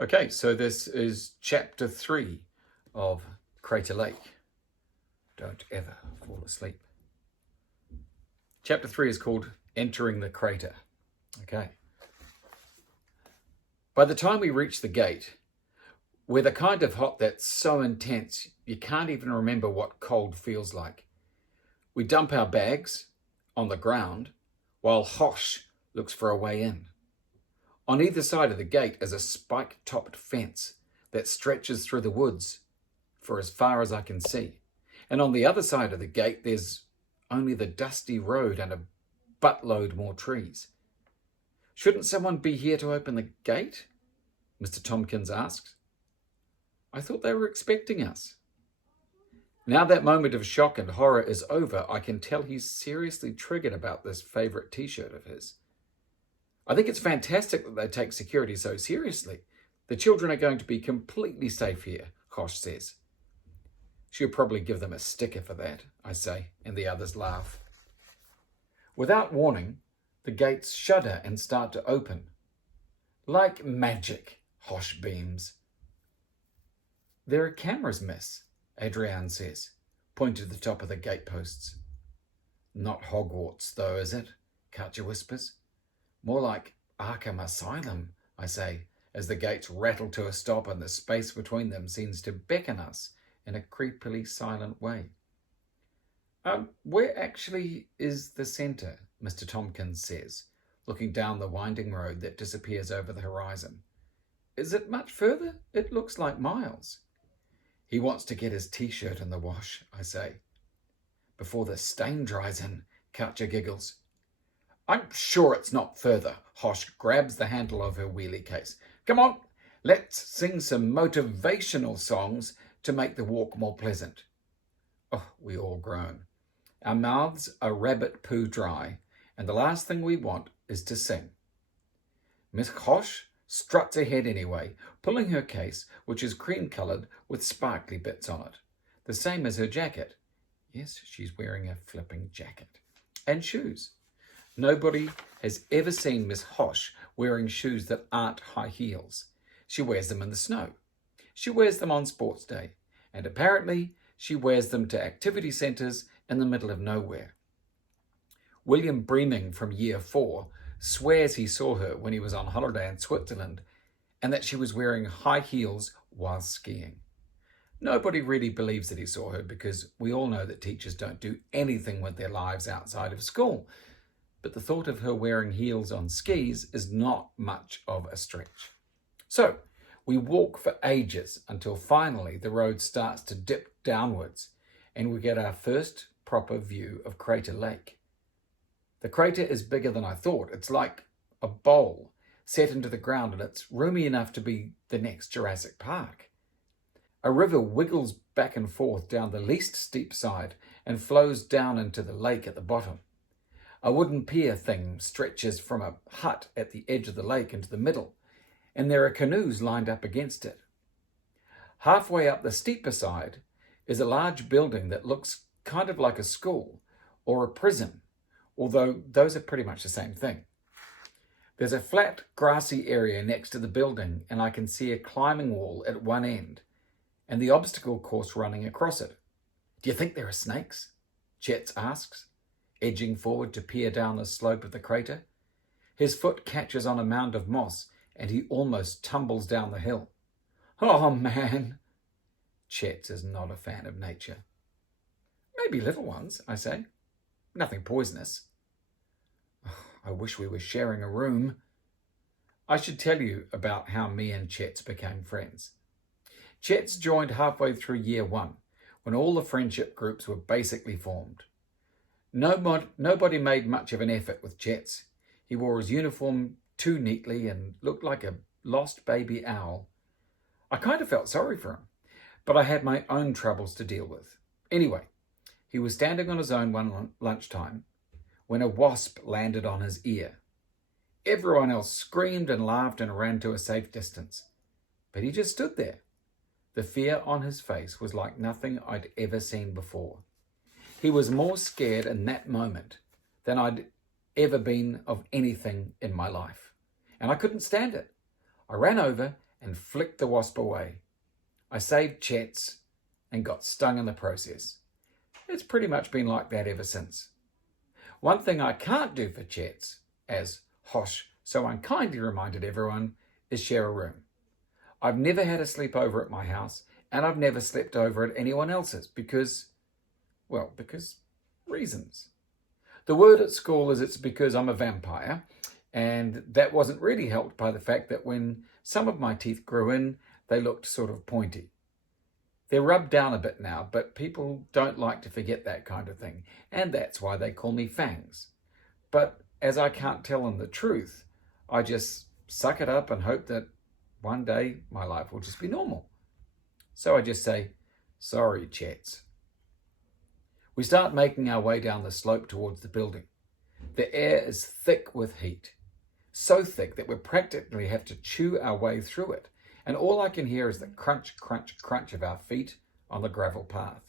Okay, so this is chapter 3 of Crater Lake. Don't ever fall asleep. Chapter 3 is called Entering the Crater. Okay. By the time we reach the gate, we're the kind of hot that's so intense you can't even remember what cold feels like. We dump our bags on the ground while Hosh looks for a way in. On either side of the gate is a spike-topped fence that stretches through the woods for as far as I can see. And on the other side of the gate, there's only the dusty road and a buttload more trees. Shouldn't someone be here to open the gate? Mr. Tompkins asks. I thought they were expecting us. Now that moment of shock and horror is over, I can tell he's seriously triggered about this favourite t-shirt of his. I think it's fantastic that they take security so seriously. The children are going to be completely safe here, Hosh says. She'll probably give them a sticker for that, I say, and the others laugh. Without warning, the gates shudder and start to open. Like magic, Hosh beams. There are cameras, miss, Adrienne says, pointing to the top of the gateposts. Not Hogwarts, though, is it? Katja whispers. More like Arkham Asylum, I say, as the gates rattle to a stop and the space between them seems to beckon us in a creepily silent way. Where actually is the centre? Mr. Tompkins says, looking down the winding road that disappears over the horizon. Is it much further? It looks like miles. He wants to get his t-shirt in the wash, I say. Before the stain dries in, Katja giggles. I'm sure it's not further. Hosh grabs the handle of her wheelie case. Come on, let's sing some motivational songs to make the walk more pleasant. Oh, we all groan. Our mouths are rabbit poo dry, and the last thing we want is to sing. Miss Hosh struts ahead anyway, pulling her case, which is cream-coloured with sparkly bits on it, the same as her jacket. Yes, she's wearing a flipping jacket. And shoes. Nobody has ever seen Miss Hosh wearing shoes that aren't high heels. She wears them in the snow. She wears them on sports day. And apparently, she wears them to activity centres in the middle of nowhere. William Breaming from Year 4 swears he saw her when he was on holiday in Switzerland and that she was wearing high heels while skiing. Nobody really believes that he saw her because we all know that teachers don't do anything with their lives outside of school. But the thought of her wearing heels on skis is not much of a stretch. So we walk for ages until finally the road starts to dip downwards and we get our first proper view of Crater Lake. The crater is bigger than I thought. It's like a bowl set into the ground and it's roomy enough to be the next Jurassic Park. A river wiggles back and forth down the least steep side and flows down into the lake at the bottom. A wooden pier thing stretches from a hut at the edge of the lake into the middle, and there are canoes lined up against it. Halfway up the steeper side is a large building that looks kind of like a school or a prison, although those are pretty much the same thing. There's a flat, grassy area next to the building, and I can see a climbing wall at one end and the obstacle course running across it. Do you think there are snakes? Chetz asks, edging forward to peer down the slope of the crater. His foot catches on a mound of moss and he almost tumbles down the hill. Oh, man. Chetz is not a fan of nature. Maybe little ones, I say. Nothing poisonous. I wish we were sharing a room. I should tell you about how me and Chetz became friends. Chetz joined halfway through Year 1, when all the friendship groups were basically formed. Nobody made much of an effort with Chetz. He wore his uniform too neatly and looked like a lost baby owl. I kind of felt sorry for him, but I had my own troubles to deal with. Anyway, he was standing on his own one lunchtime when a wasp landed on his ear. Everyone else screamed and laughed and ran to a safe distance, but he just stood there. The fear on his face was like nothing I'd ever seen before. He was more scared in that moment than I'd ever been of anything in my life, and I couldn't stand it. I ran over and flicked the wasp away. I saved Chet's and got stung in the process. It's pretty much been like that ever since. One thing I can't do for Chet's, as Hosh so unkindly reminded everyone, is share a room. I've never had a sleepover at my house, and I've never slept over at anyone else's because reasons. The word at school is it's because I'm a vampire, and that wasn't really helped by the fact that when some of my teeth grew in, they looked sort of pointy. They're rubbed down a bit now, but people don't like to forget that kind of thing, and that's why they call me Fangs. But as I can't tell them the truth, I just suck it up and hope that one day my life will just be normal. So I just say, sorry, Chets. We start making our way down the slope towards the building. The air is thick with heat, so thick that we practically have to chew our way through it, and all I can hear is the crunch, crunch, crunch of our feet on the gravel path.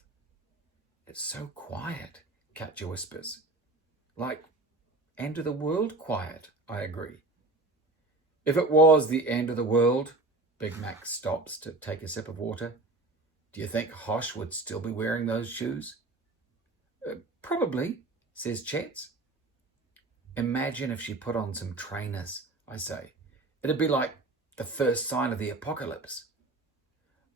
It's so quiet, Katja whispers. Like end of the world quiet, I agree. If it was the end of the world, Big Mac stops to take a sip of water. Do you think Hosh would still be wearing those shoes? Probably, says Chets. Imagine if she put on some trainers, I say. It'd be like the first sign of the apocalypse.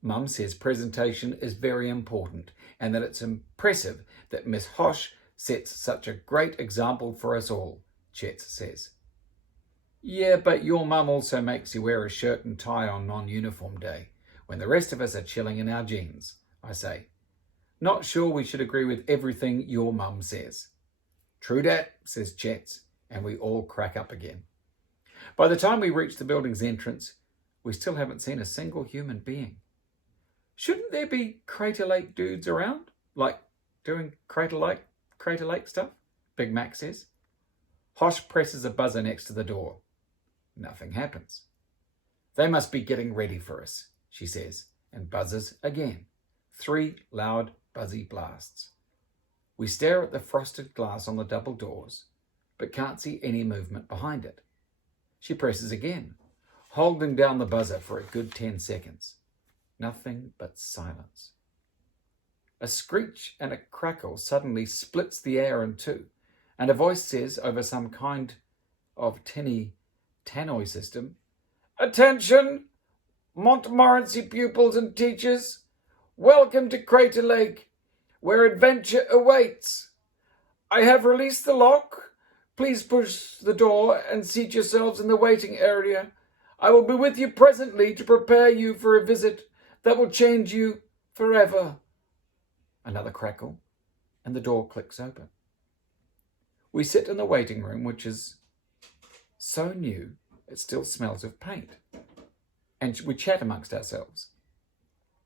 Mum says presentation is very important and that it's impressive that Miss Hosh sets such a great example for us all, Chets says. Yeah, but your mum also makes you wear a shirt and tie on non-uniform day, when the rest of us are chilling in our jeans, I say. Not sure we should agree with everything your mum says. True dat, says Chets, and we all crack up again. By the time we reach the building's entrance, we still haven't seen a single human being. Shouldn't there be Crater Lake dudes around, like doing Crater Lake stuff? Big Mac says. Hosh presses a buzzer next to the door. Nothing happens. They must be getting ready for us, she says, and buzzes again. 3 loud, buzzy blasts. We stare at the frosted glass on the double doors, but can't see any movement behind it. She presses again, holding down the buzzer for a good 10 seconds. Nothing but silence. A screech and a crackle suddenly splits the air in two, and a voice says over some kind of tinny tannoy system, "Attention, Montmorency pupils and teachers. Welcome to Crater Lake, where adventure awaits. I have released the lock. Please push the door and seat yourselves in the waiting area. I will be with you presently to prepare you for a visit that will change you forever." Another crackle, and the door clicks open. We sit in the waiting room, which is so new it still smells of paint, and we chat amongst ourselves.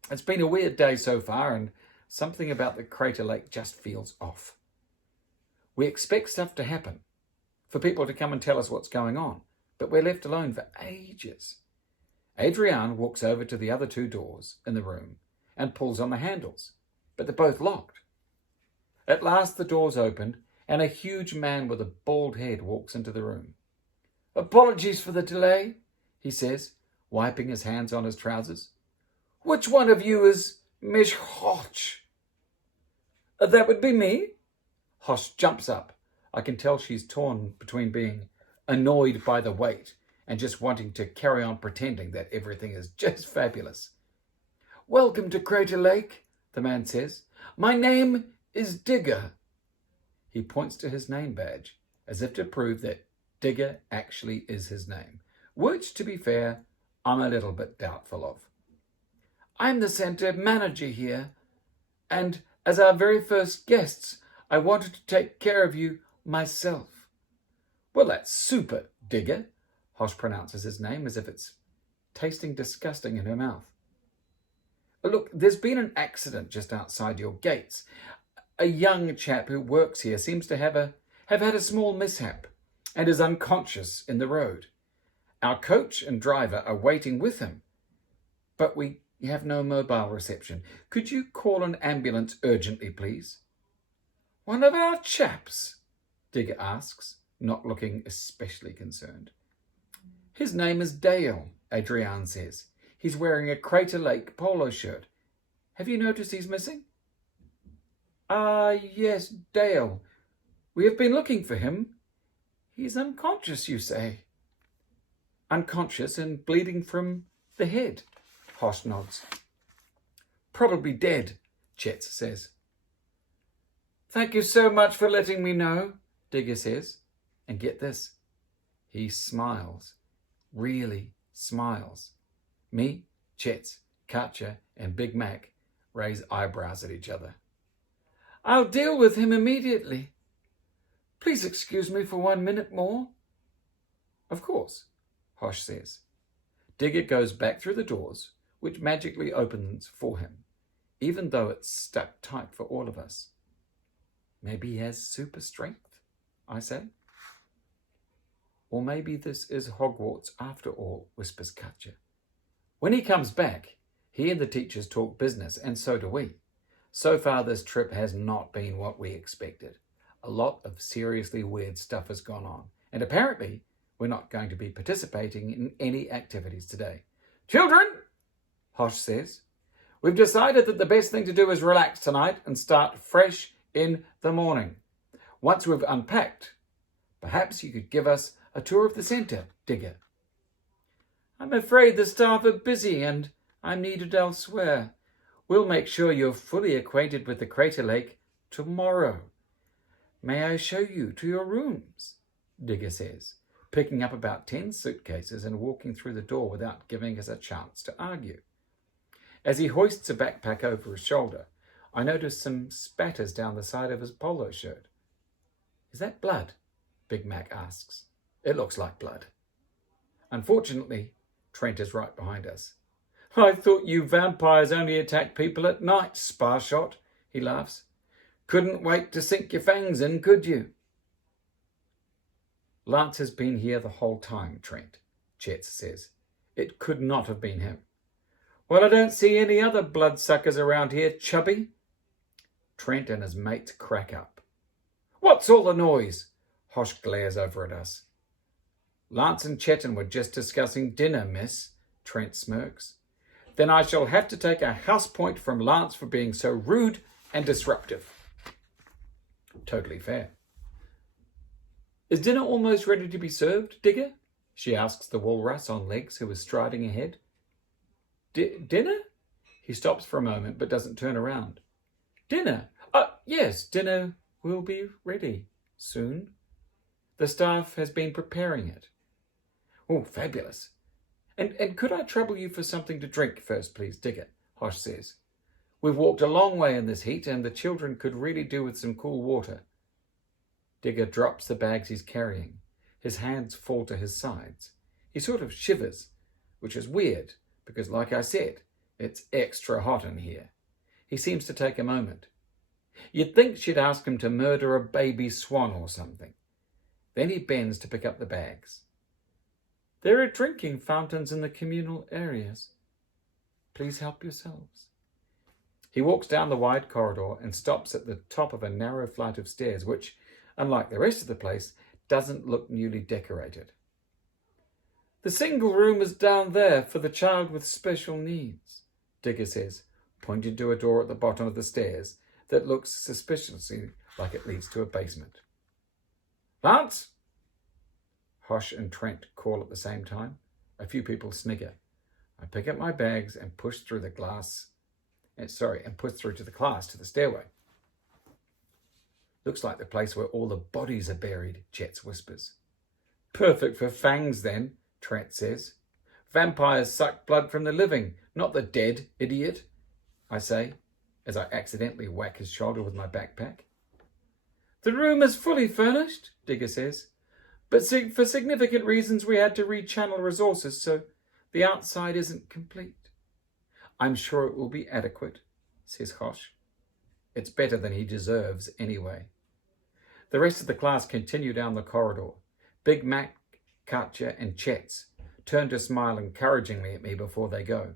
It's been a weird day so far, and something about the Crater Lake just feels off. We expect stuff to happen, for people to come and tell us what's going on, but we're left alone for ages. Adrienne walks over to the other 2 doors in the room and pulls on the handles, but they're both locked. At last the doors open, and a huge man with a bald head walks into the room. "Apologies for the delay," he says, wiping his hands on his trousers. "Which one of you is Miss Hosh?" "That would be me." Hosh jumps up. I can tell she's torn between being annoyed by the wait and just wanting to carry on pretending that everything is just fabulous. "Welcome to Crater Lake," the man says. "My name is Digger." He points to his name badge as if to prove that Digger actually is his name, which, to be fair, I'm a little bit doubtful of. "I'm the center manager here, and as our very first guests, I wanted to take care of you myself." "Well, that's super, Digger." Hosh pronounces his name as if it's tasting disgusting in her mouth. "Look, there's been an accident just outside your gates. A young chap who works here seems to have had a small mishap and is unconscious in the road. Our coach and driver are waiting with him, but we have no mobile reception. Could you call an ambulance urgently, please?" "One of our chaps?" Digger asks, not looking especially concerned. "His name is Dale," Adrienne says. He's wearing a Crater Lake polo shirt. Have you noticed he's missing? Ah, yes, Dale. We have been looking for him. He's unconscious, you say? Unconscious and bleeding from the head, Hosh nods. Probably dead, Chet says. Thank you so much for letting me know, Digger says. And get this, he smiles, really smiles. Me, Chet's, Katja, and Big Mac raise eyebrows at each other. I'll deal with him immediately. Please excuse me for 1 minute more. Of course, Hosh says. Digger goes back through the doors, which magically opens for him, even though it's stuck tight for all of us. Maybe he has super strength, I say. Or maybe this is Hogwarts after all, whispers Katja. When he comes back, he and the teachers talk business, and so do we. So far, this trip has not been what we expected. A lot of seriously weird stuff has gone on, and apparently we're not going to be participating in any activities today. Children, Hosh says, we've decided that the best thing to do is relax tonight and start fresh in the morning. Once we've unpacked, perhaps you could give us a tour of the centre, Digger. I'm afraid the staff are busy and I'm needed elsewhere. We'll make sure you're fully acquainted with the Crater Lake tomorrow. May I show you to your rooms? Digger says, picking up about 10 suitcases and walking through the door without giving us a chance to argue. As he hoists a backpack over his shoulder, I notice some spatters down the side of his polo shirt. Is that blood? Big Mac asks. It looks like blood. Unfortunately, Trent is right behind us. I thought you vampires only attacked people at night, Sparshot, he laughs. Couldn't wait to sink your fangs in, could you? Lance has been here the whole time, Trent, Chet says. It could not have been him. Well, I don't see any other bloodsuckers around here, chubby. Trent and his mates crack up. What's all the noise? Hosh glares over at us. Lance and Chetan were just discussing dinner, miss, Trent smirks. Then I shall have to take a house point from Lance for being so rude and disruptive. Totally fair. Is dinner almost ready to be served, Digger? She asks the walrus on legs who is striding ahead. Dinner? He stops for a moment but doesn't turn around. Dinner? Yes, dinner will be ready soon. The staff has been preparing it. Oh, fabulous. And could I trouble you for something to drink first, please, Digger? Hosh says. We've walked a long way in this heat and the children could really do with some cool water. Digger drops the bags he's carrying. His hands fall to his sides. He sort of shivers, which is weird because, like I said, it's extra hot in here. He seems to take a moment. You'd think she'd ask him to murder a baby swan or something. Then he bends to pick up the bags. There are drinking fountains in the communal areas. Please help yourselves. He walks down the wide corridor and stops at the top of a narrow flight of stairs, which, unlike the rest of the place, doesn't look newly decorated. The single room is down there for the child with special needs, Digger says, pointing to a door at the bottom of the stairs that looks suspiciously like it leads to a basement. Lance? Hosh and Trent call at the same time. A few people snigger. I pick up my bags and push through to the class to the stairway. Looks like the place where all the bodies are buried, Jets whispers. Perfect for fangs then, Trent says. Vampires suck blood from the living, not the dead, idiot, I say, as I accidentally whack his shoulder with my backpack. The room is fully furnished, Digger says, but for significant reasons we had to rechannel resources, so the outside isn't complete. I'm sure it will be adequate, says Hosh. It's better than he deserves anyway. The rest of the class continue down the corridor. Big Mac, Katja and Chets turn to smile encouragingly at me before they go.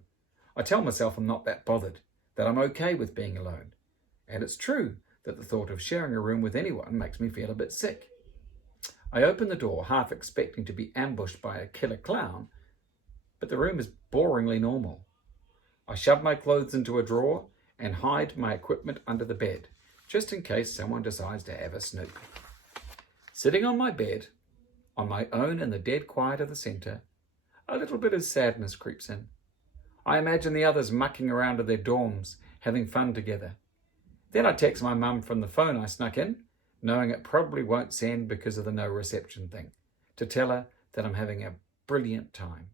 I tell myself I'm not that bothered, that I'm okay with being alone. And it's true that the thought of sharing a room with anyone makes me feel a bit sick. I open the door, half expecting to be ambushed by a killer clown, but the room is boringly normal. I shove my clothes into a drawer and hide my equipment under the bed, just in case someone decides to have a snoop. Sitting on my bed, on my own in the dead quiet of the centre, a little bit of sadness creeps in. I imagine the others mucking around in their dorms, having fun together. Then I text my mum from the phone I snuck in, knowing it probably won't send because of the no reception thing, to tell her that I'm having a brilliant time.